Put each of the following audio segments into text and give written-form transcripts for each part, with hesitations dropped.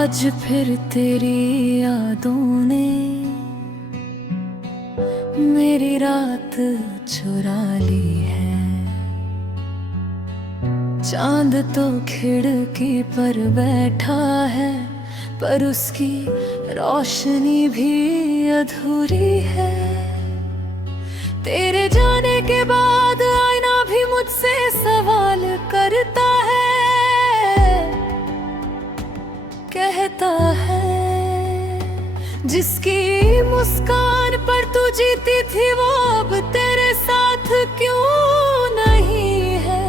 आज फिर तेरी यादों ने मेरी रात चुरा ली है। चांद तो खिड़की पर बैठा है, पर उसकी रोशनी भी अधूरी है। तेरे जाने के बाद आईना भी मुझसे सवाल करता है, कहता है जिसकी मुस्कान पर तू जीती थी वो अब तेरे साथ क्यों नहीं है।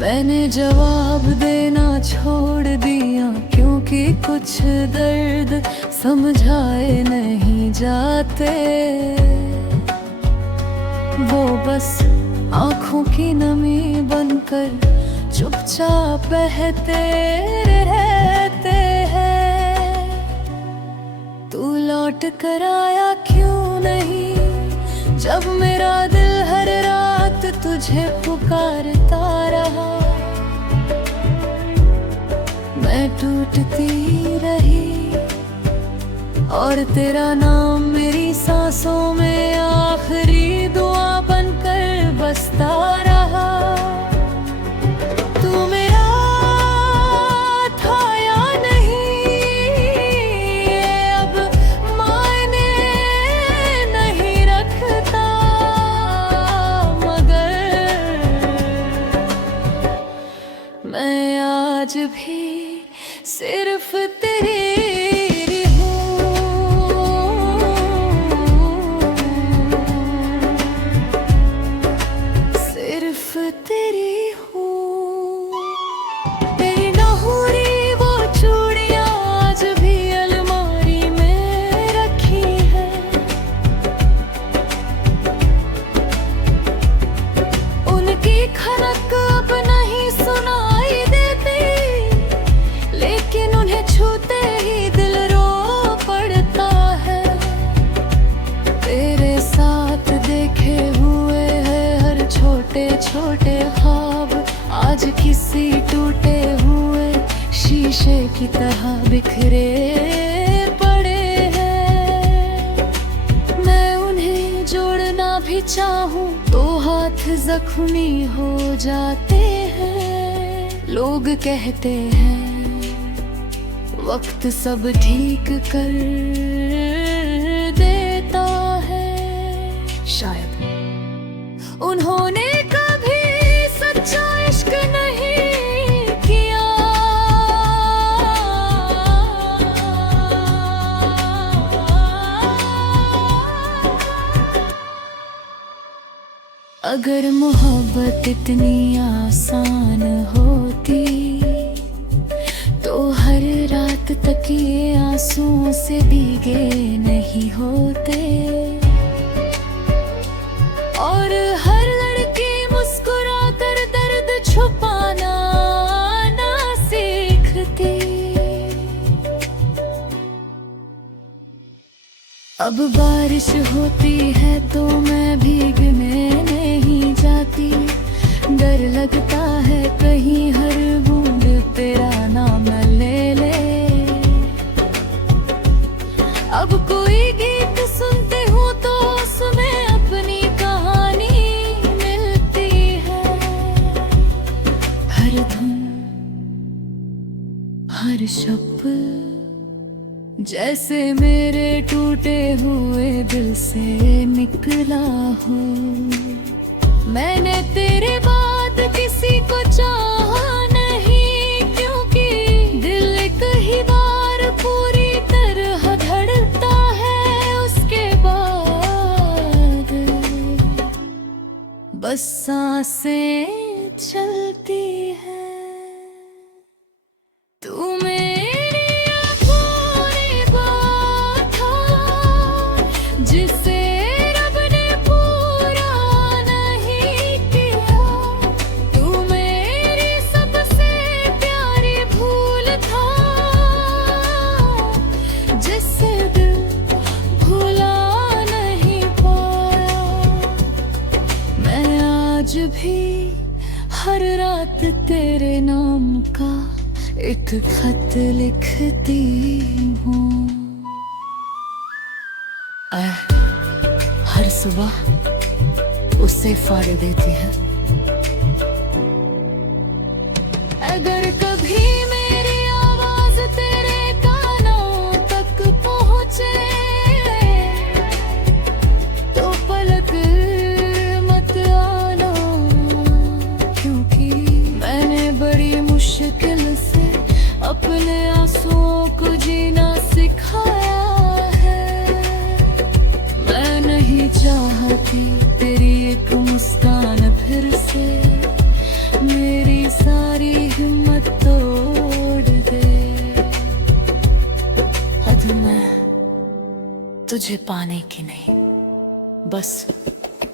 मैंने जवाब देना छोड़ दिया क्योंकि कुछ दर्द समझाए नहीं जाते। वो बस आंखों की नमी बनकर चुपचाप बहते रहते हैं। तू लौट कर आया क्यों नहीं, जब मेरा दिल हर रात तुझे पुकारता रहा। मैं टूटती रही और तेरा नाम मेरी सांसों में आखिरी दुआ बनकर बसता रहा। तू मेरा था या नहीं अब मायने नहीं रखता, मगर मैं आज भी सिर्फ तेरी छोटे ख्वाब आज किसी टूटे हुए शीशे की तरह बिखरे पड़े हैं। मैं उन्हें जोड़ना भी चाहूं तो हाथ जख्मी हो जाते हैं। लोग कहते हैं वक्त सब ठीक कर देता है, शायद उन्होंने इश्क नहीं किया। अगर मोहब्बत इतनी आसान होती तो हर रात तक ये आंसुओं से भीगे नहीं होते। और हर लड़की छुपाना ना सीखती। अब बारिश होती है तो मैं भीगने नहीं जाती। डर लगता है कहीं हर बूंद तेरा नाम ले ले। अब कोई गीत सुनते हूँ तो उसमें अपनी कहानी मिलती है। हर धुन हर शब्द जैसे मेरे टूटे हुए दिल से निकला हो। मैंने तेरे बाद किसी को चाहा नहीं, क्योंकि दिल एक ही बार पूरी तरह धड़कता है। उसके बाद बस सांसें चलती है। तू मेरी अधूरी बात था जिसे रब ने पूरा नहीं किया। तू मेरी सबसे प्यारी भूल था जिसे दिल भुला नहीं पाया। मैं आज भी हर रात तेरे नाम एक खत लिखती हूँ। हर सुबह उससे फाड़ देती है। अगर कभी मेरी आवाज तेरे कानों तक पहुँचे तो पलक मत आना, क्योंकि मैंने बड़ी मुश्किल से अपने आंसुओं को जीना सिखाया है। मैं नहीं चाहती तेरी एक मुस्कान फिर से मेरी सारी हिम्मत तोड़ दे। हद मैं तुझे पाने की नहीं, बस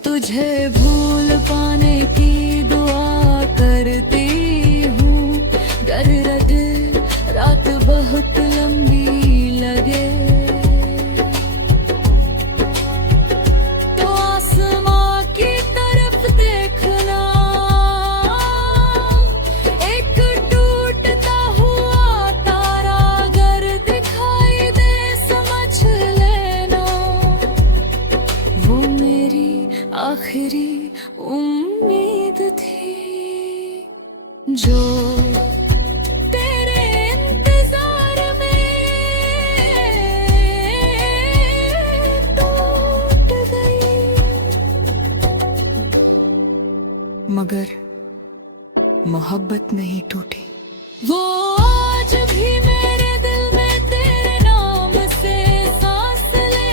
तुझे भूल पाने की दुआ करती हूँ। गर रात बहुत लंबी लगे तो आसमां की तरफ देखना, एक टूटता हुआ तारा अगर दिखाई दे समझ लेना। वो मेरी आखिरी उम्मीद थी जो तेरे इंतजार में टूट गई। मगर मोहब्बत नहीं टूटी। वो आज भी मेरे दिल में तेरे नाम से सांस ले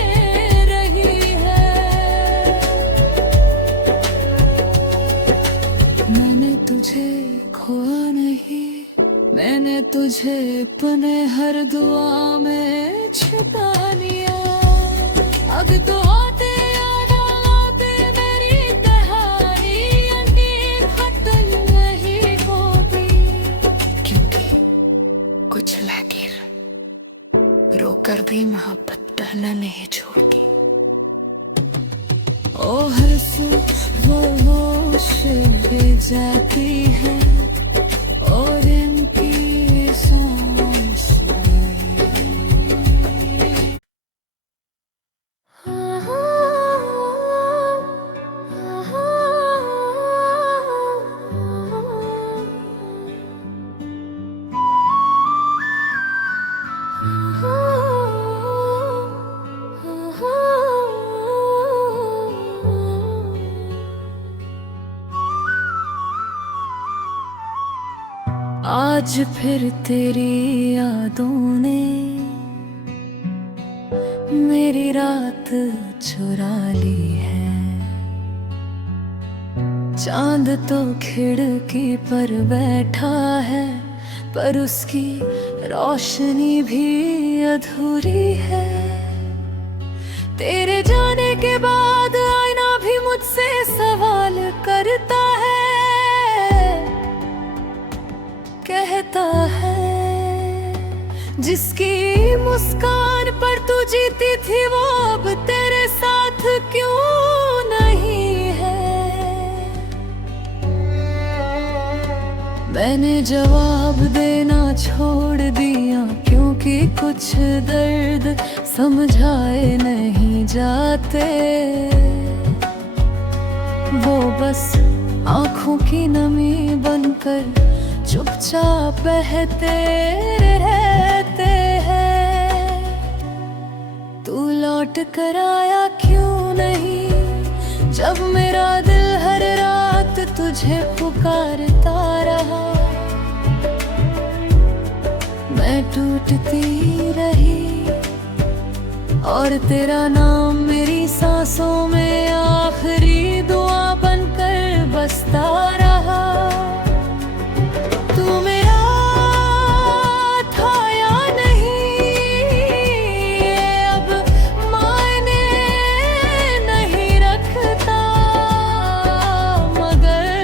रही है। मैंने तुझे खोया नहीं, मैंने तुझे अपने हर दुआ में छिपा लिया। अब तो आते याद आते मेरी कहानी खत्म नहीं होगी, क्योंकि कुछ लकीर रोकर भी मोहब्बत टहलना नहीं छोड़ती। ओ हर वो होश ले जाती है और इनकी सांस आज फिर तेरी यादों ने मेरी रात चुरा ली है। चांद तो खिड़की पर बैठा है, पर उसकी रोशनी भी अधूरी है। तेरे जाने के बाद आईना भी मुझसे सवाल करता है, कहता है जिसकी मुस्कान पर तू जीती थी वो अब तेरे साथ क्यों नहीं है। मैंने जवाब देना छोड़ दिया, क्योंकि कुछ दर्द समझाए नहीं जाते। वो बस आंखों की नमी बनकर चुपचाप बहते रहते हैं। तू लौट कर आया क्यों नहीं, जब मेरा दिल हर रात तुझे पुकारता रहा। मैं टूटती रही और तेरा नाम मेरी सांसों में आखिरी दुआ बनकर बसता रहा। तू मेरा था या नहीं अब मायने नहीं रखता, मगर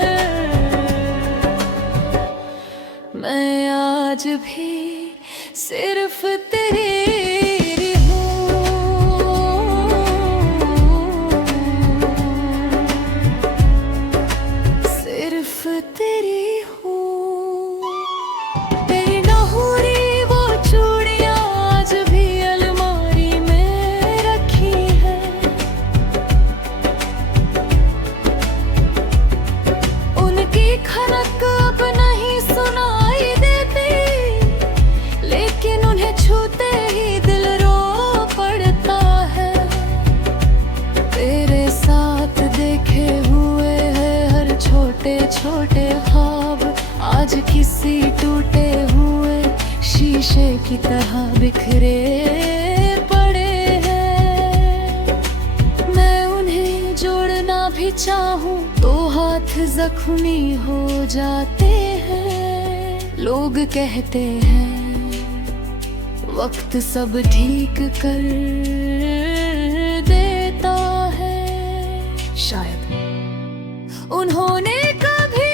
मैं आज भी सिर्फ तेरी हूँ, सिर्फ तेरी। आसी टूटे हुए शीशे की तरह बिखरे पड़े हैं। मैं उन्हें जोड़ना भी चाहूं तो हाथ जख्मी हो जाते हैं। लोग कहते हैं वक्त सब ठीक कर देता है। शायद उन्होंने कभी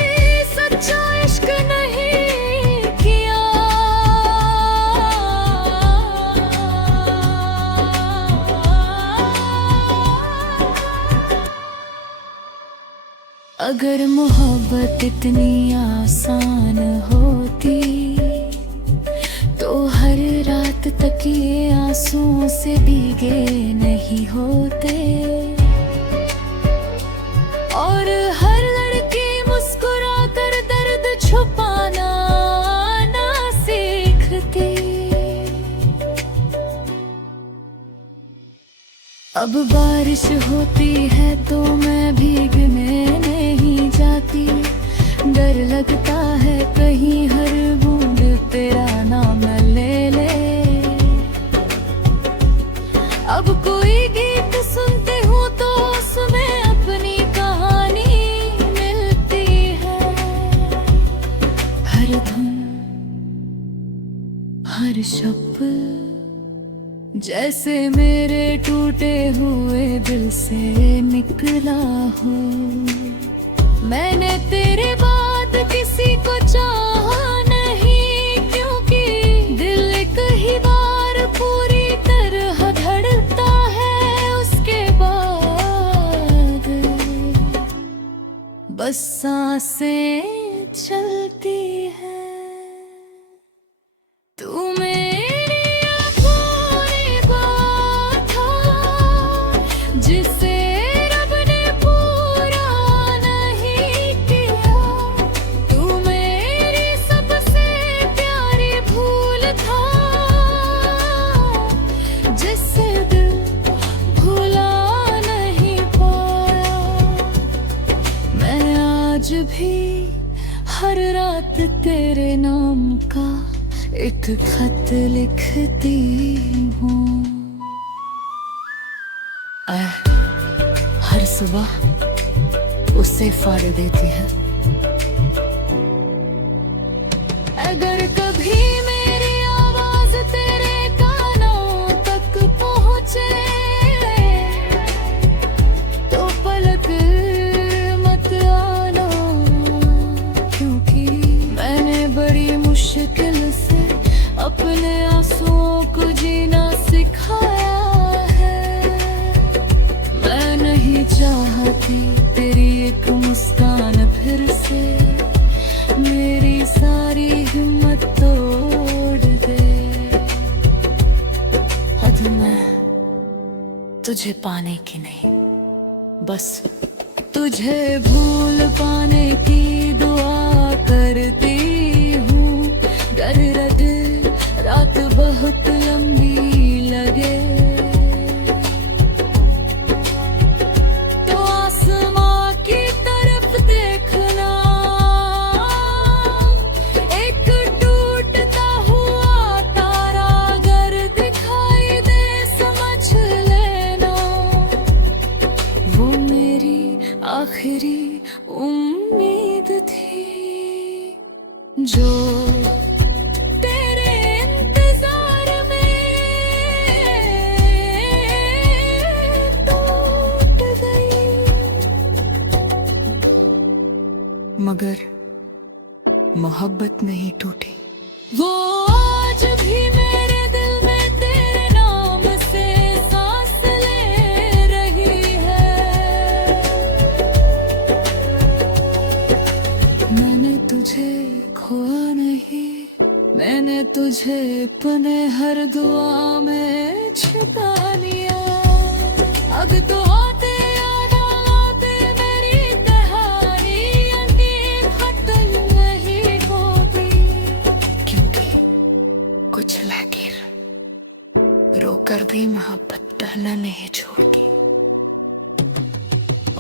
सच्चा इश्क नहीं किया, अगर मोहब्बत इतनी आसान होती तो हर रात तक ये आंसुओं से भीगे नहीं होते। और हर लड़की मुस्कुरा कर दर्द छुपाना ना सीखती। अब बारिश होती है तो मैं भीगने नहीं जाती। डर लगता है कहीं हर बूंद तेरा नाम ले ले। अब कोई गीत सुनते हूँ तो उसमें अपनी कहानी मिलती है। हर धुन हर शब्द जैसे मेरे टूटे हुए दिल से निकला हो। मैंने तेरे बाद किसी को चाहा नहीं, क्योंकि दिल एक ही बार पूरी तरह धड़कता है। उसके बाद बस सांसें चलती है। तू मेरी अधूरी बात था जिसे रब ने पूरा नहीं किया। तू मेरी सबसे प्यारी भूल था जिसे दिल भुला नहीं पाया। मैं आज भी हर रात तेरे नाम का एक खत लिखती हूँ। हर सुबह उससे फाड़ देती है। अगर कभी मेरी आवाज तेरे कानों तक पहुँचे तो पलक मत आना, क्योंकि मैंने बड़ी मुश्किल से अपने आंसुओं को जीना सिखाया है। मैं नहीं चाहती तेरी एक मुस्कान फिर से मेरी सारी हिम्मत तोड़ दे। अब मैं तुझे पाने की नहीं, बस तुझे भूल पाने की दुआ करती हूँ। डर रात बहुत लंबी लगे तो आसमां की तरफ देखना। एक टूटता हुआ तारा अगर दिखाई दे समझ लेना। वो मेरी आखिरी उम्मीद थी जो मगर मोहब्बत नहीं टूटी। वो आज भी मेरे दिल में तेरे नाम से सांस ले रही है। मैंने तुझे खोया नहीं, मैंने तुझे अपने हर दुआ में छिपा लिया। अब तो आते याद आते मेरी कहानी खत्म नहीं होती, क्योंकि कुछ लकीर रोकर भी मोहब्बत टहलना नहीं छोड़ती।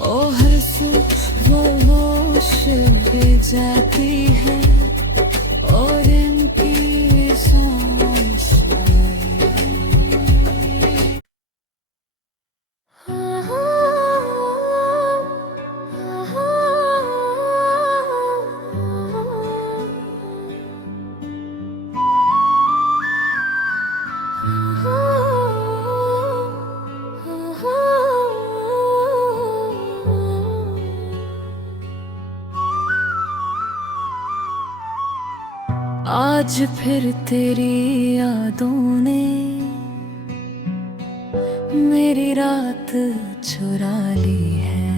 ओ हर सू वो होश ले जाती है और इनकी सांस आज फिर तेरी यादों ने मेरी रात चुरा ली है।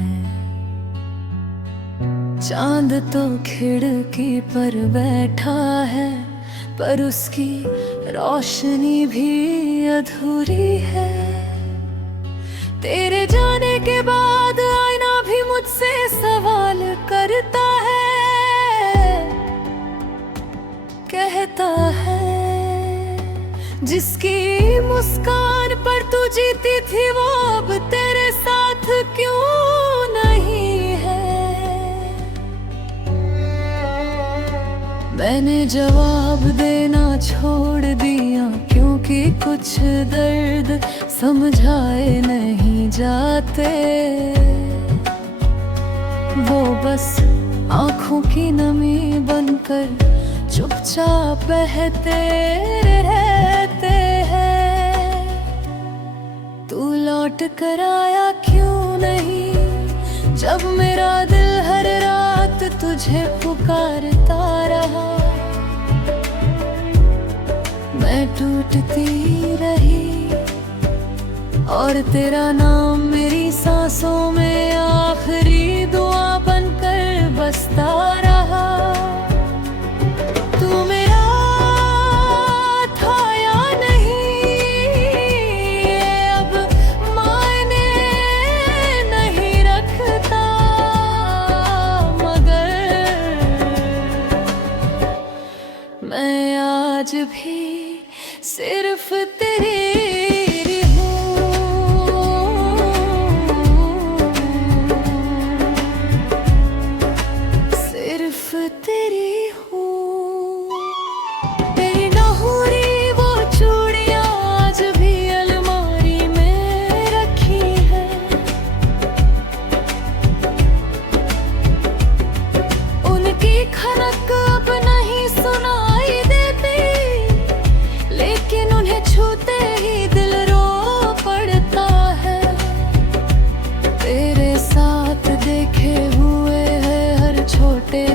चांद तो खिड़की पर बैठा है, पर उसकी रोशनी भी अधूरी है। तेरे जाने के बाद आईना भी मुझसे सवाल करता है, कहता है जिसकी मुस्कान पर तू जीती थी वो अब तेरे साथ क्यों नहीं है। मैंने जवाब देना छोड़ दिया क्योंकि कुछ दर्द समझाए नहीं जाते। वो बस आंखों की नमी बनकर चुपचाप बहते रहते हैं। तू लौट कर आया क्यों नहीं, जब मेरा दिल हर रात तुझे पुकारता रहा। मैं टूटती रही और तेरा नाम मेरी सांसों में आखिरी दुआ बनकर बसता रहा। तू मेरा था या नहीं अब मायने नहीं रखता, मगर मैं आज भी सिर्फ तेरी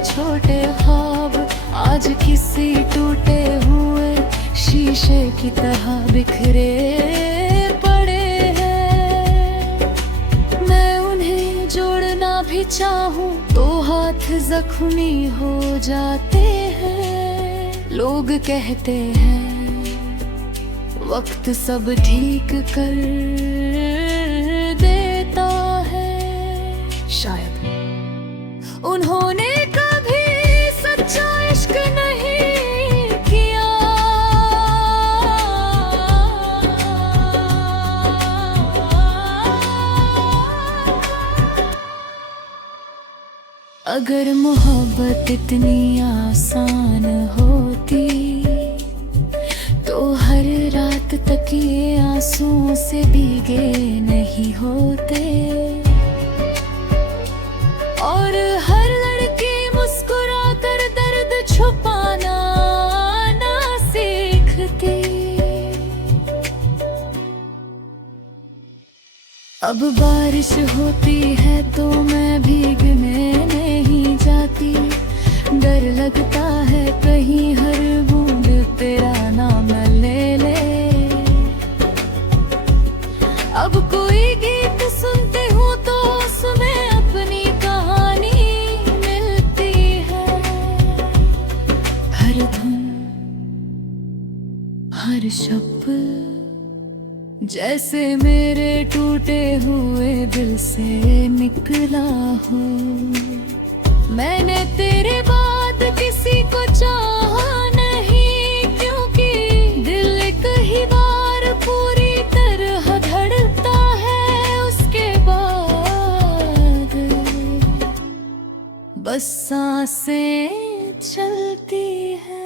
छोटे ख्वाब आज किसी टूटे हुए शीशे की तरह बिखरे पड़े हैं। मैं उन्हें जोड़ना भी चाहूं तो हाथ जख्मी हो जाते हैं। लोग कहते हैं वक्त सब ठीक कर देता है, शायद उन्होंने सच्चा इश्क नहीं किया। अगर मोहब्बत इतनी आसान होती तो हर रात तक ये आंसुओं से भीगे नहीं होते। और हर लड़की छुपाना ना सीखती। अब बारिश होती है तो मैं भीगने नहीं जाती। डर लगता है कहीं हर बूंद तेरा नाम ले ले। अब कोई गीत सुनते हूँ तो उसमें अपनी कहानी मिलती है। हर धुन हर शब्द जैसे मेरे टूटे हुए दिल से निकला हो। मैंने तेरे बाद किसी को चाहा नहीं, क्योंकि दिल एक ही बार पूरी तरह धड़कता है। उसके बाद बस सांसें चलती है।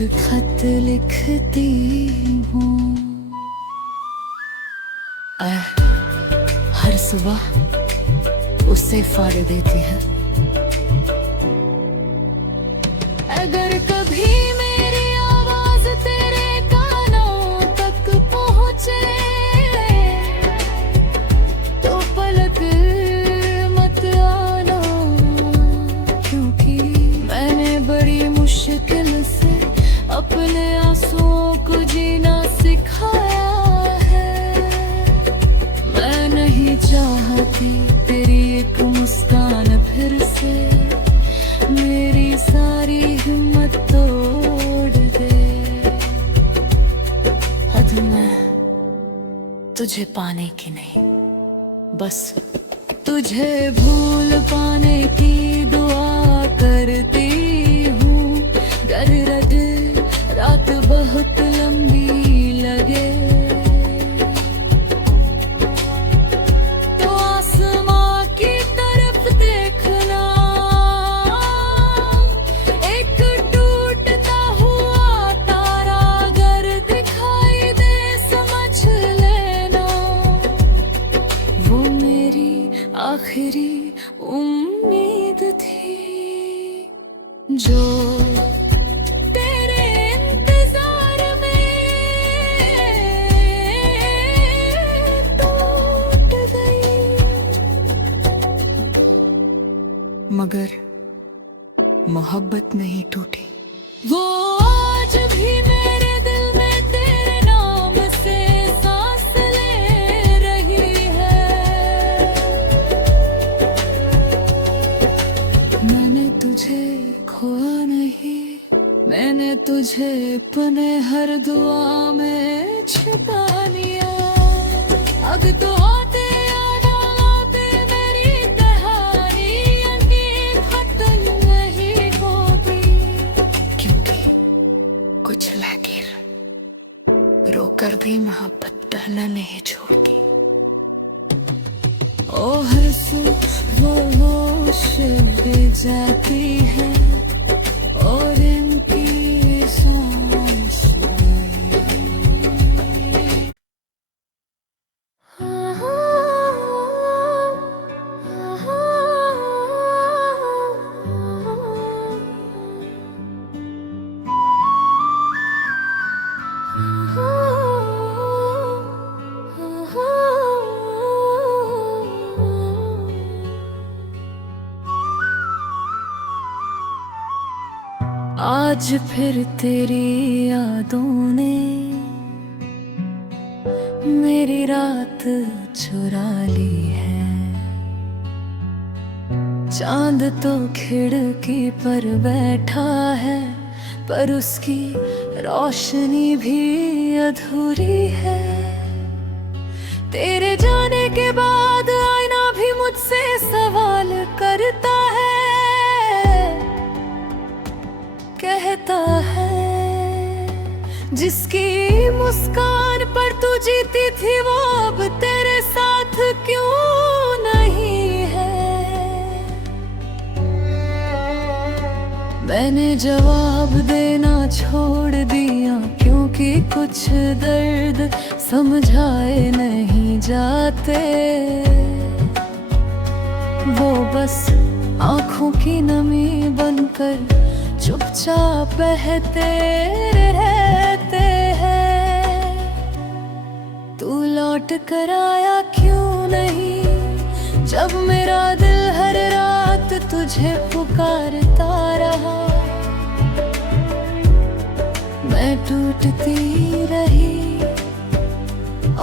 एक खत लिखती हूँ। हर सुबह उससे फाड़ देती है। अगर कभी मेरी आवाज तेरे कानों तक पहुँचे तो पलक मत आना, क्योंकि मैंने बड़ी मुश्किल से अपने आंसुओं को जीना सिखाया है। मैं नहीं चाहती तेरी एक मुस्कान फिर से मेरी सारी हिम्मत तोड़ दे। हद मैं तुझे पाने की नहीं, बस तुझे भूल पाने की दुआ करती हूँ। गर रात बहुत लंबी लगे तो आसमां की तरफ देखना, एक टूटता हुआ तारा अगर दिखाई दे समझ लेना। वो मेरी आखिरी उम्मीद थी जो तेरे इंतजार में टूट गई। मगर मोहब्बत नहीं टूटी, वो आज भी मेरे दिल में तेरे नाम से सांस ले रही है। मैंने तुझे खोया नहीं, मैंने तुझे अपने हर दुआ में छिपा लिया। अब तो आते याद आते मेरी कहानी यकीन खत्म नहीं होगी, क्योंकि कुछ लकीर रोकर भी मोहब्बत टहलना नहीं छोड़ती। ओ हर सू वो होश ले जाती है और इनकी सांस आज फिर तेरी यादों ने मेरी रात चुरा ली है। चांद तो खिड़की पर बैठा है, पर उसकी रोशनी भी अधूरी है। तेरे जाने के बाद आईना भी मुझसे सवाल करता है, कहता है जिसकी मुस्कान पर तू जीती थी वो अब तेरे साथ क्यों नहीं है। मैंने जवाब देना छोड़ दिया, क्योंकि कुछ दर्द समझाए नहीं जाते। वो बस आंखों की नमी बनकर चुपचाप बहते रहते हैं। तू लौट कर आया क्यों नहीं, जब मेरा दिल हर रात तुझे पुकारता रहा। मैं टूटती रही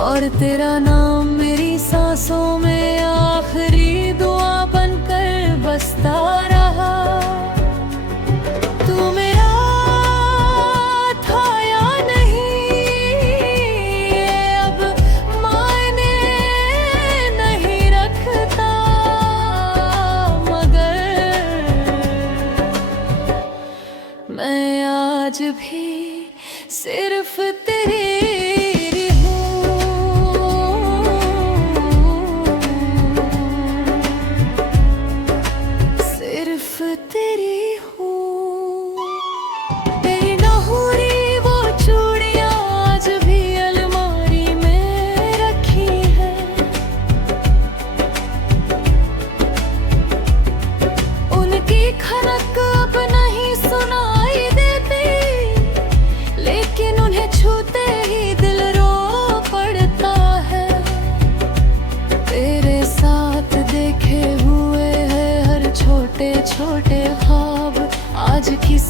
और तेरा नाम मेरी सांसों में आखिरी दुआ बनकर बसता रहा। तू मेरा था या नहीं अब मायने नहीं रखता, मगर मैं आज भी सिर्फ तेरी तेरी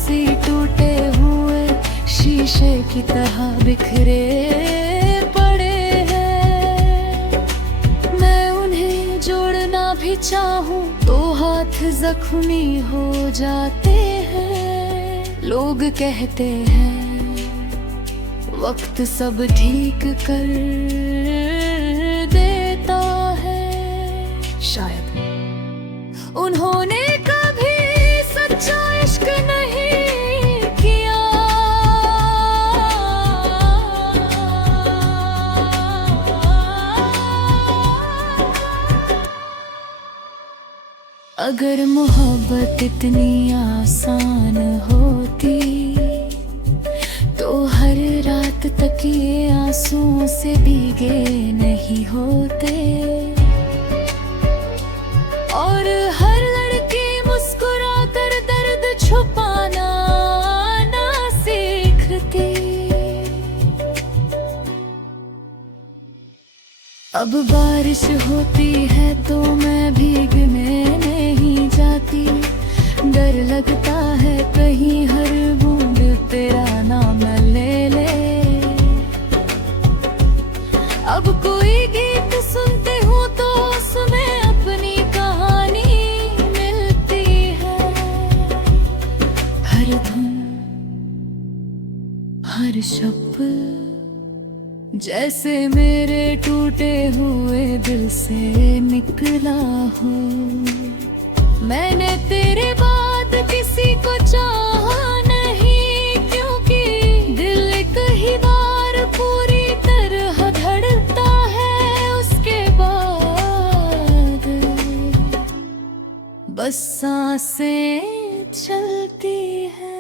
आसी टूटे हुए शीशे की तरह बिखरे पड़े हैं। मैं उन्हें जोड़ना भी चाहूं तो हाथ जख्मी हो जाते हैं। लोग कहते हैं वक्त सब ठीक कर देता है। शायद उन्होंने कभी सच्चा इश्क नहीं किया, अगर मोहब्बत इतनी आसान होती तो हर रात तक ये आंसुओं से भीगे नहीं होते। और हर लड़की मुस्कुरा कर दर्द छुपाना ना सीखती। अब बारिश होती है तो मैं भीगने नहीं जाती। डर लगता है कहीं हर बूंद तेरा नाम ले ले। अब कोई गीत सुनते हूँ तो उसमें अपनी कहानी मिलती है। हर धुन हर शब्द जैसे मेरे टूटे हुए दिल से निकला हो। मैंने तेरे बाद किसी को चाहा नहीं, क्योंकि दिल एक ही बार पूरी तरह धड़कता है। उसके बाद बस सांसें चलती है।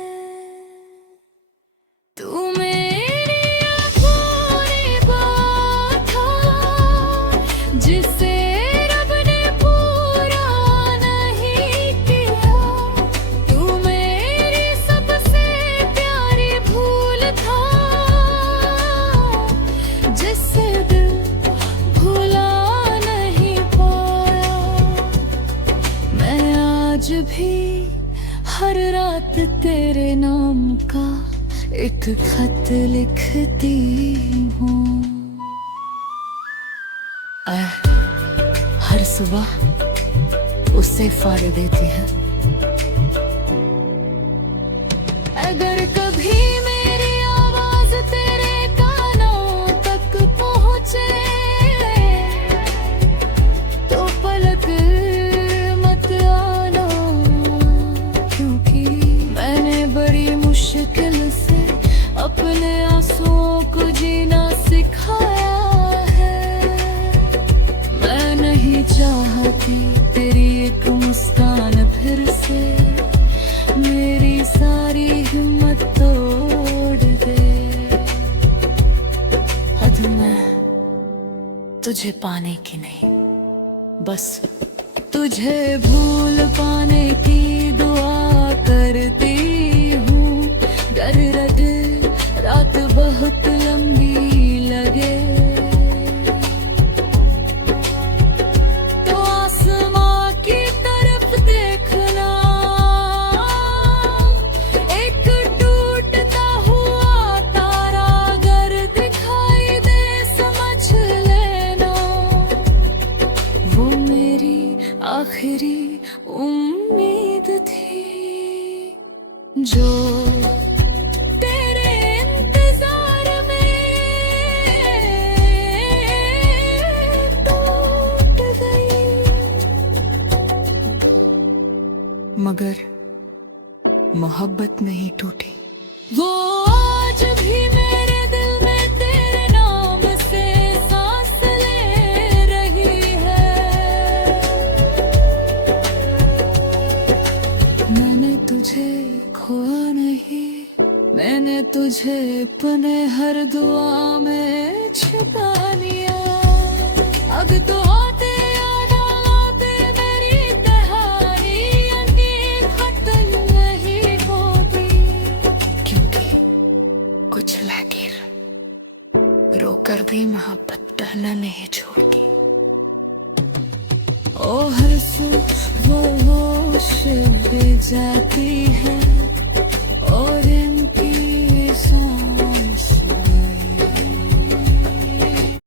तू मेरी अधूरी बात था जिसे रब ने पूरा नहीं किया। तू मेरी सबसे प्यारी भूल था जिसे दिल भुला नहीं पाया। मैं आज भी हर रात तेरे नाम का एक खत लिखती हूँ। हर सुबह उससे फाड़ देती है। अगर कभी मेरी आवाज तेरे कानों तक पहुँचे तो पलक मत आना, क्योंकि मैंने बड़ी मुश्किल से अपने आंसुओं को जीना सिखाया है। मैं नहीं चाहती तेरी एक मुस्कान फिर से मेरी सारी हिम्मत तोड़ दे। हद मैं तुझे पाने की नहीं, बस तुझे भूल पाने की दुआ करती हूँ। डर लगे रात बहुत लंबी लगे तो आसमां की तरफ देखना। एक टूटता हुआ तारा अगर दिखाई दे समझ लेना। वो मेरी आखिरी उम्मीद थी जो मगर मोहब्बत नहीं टूटी। वो आज भी मेरे दिल में तेरे नाम से सांस ले रही है। मैंने तुझे खोया नहीं, मैंने तुझे अपने हर दुआ में छिपा लिया। अब तो आते याद आते मेरी कहानी खत्म नहीं होगी, क्योंकि कुछ लकीर रोकर भी मोहब्बत टहलना नहीं छोड़ती। ओ हर सू वो होश भी जाती है और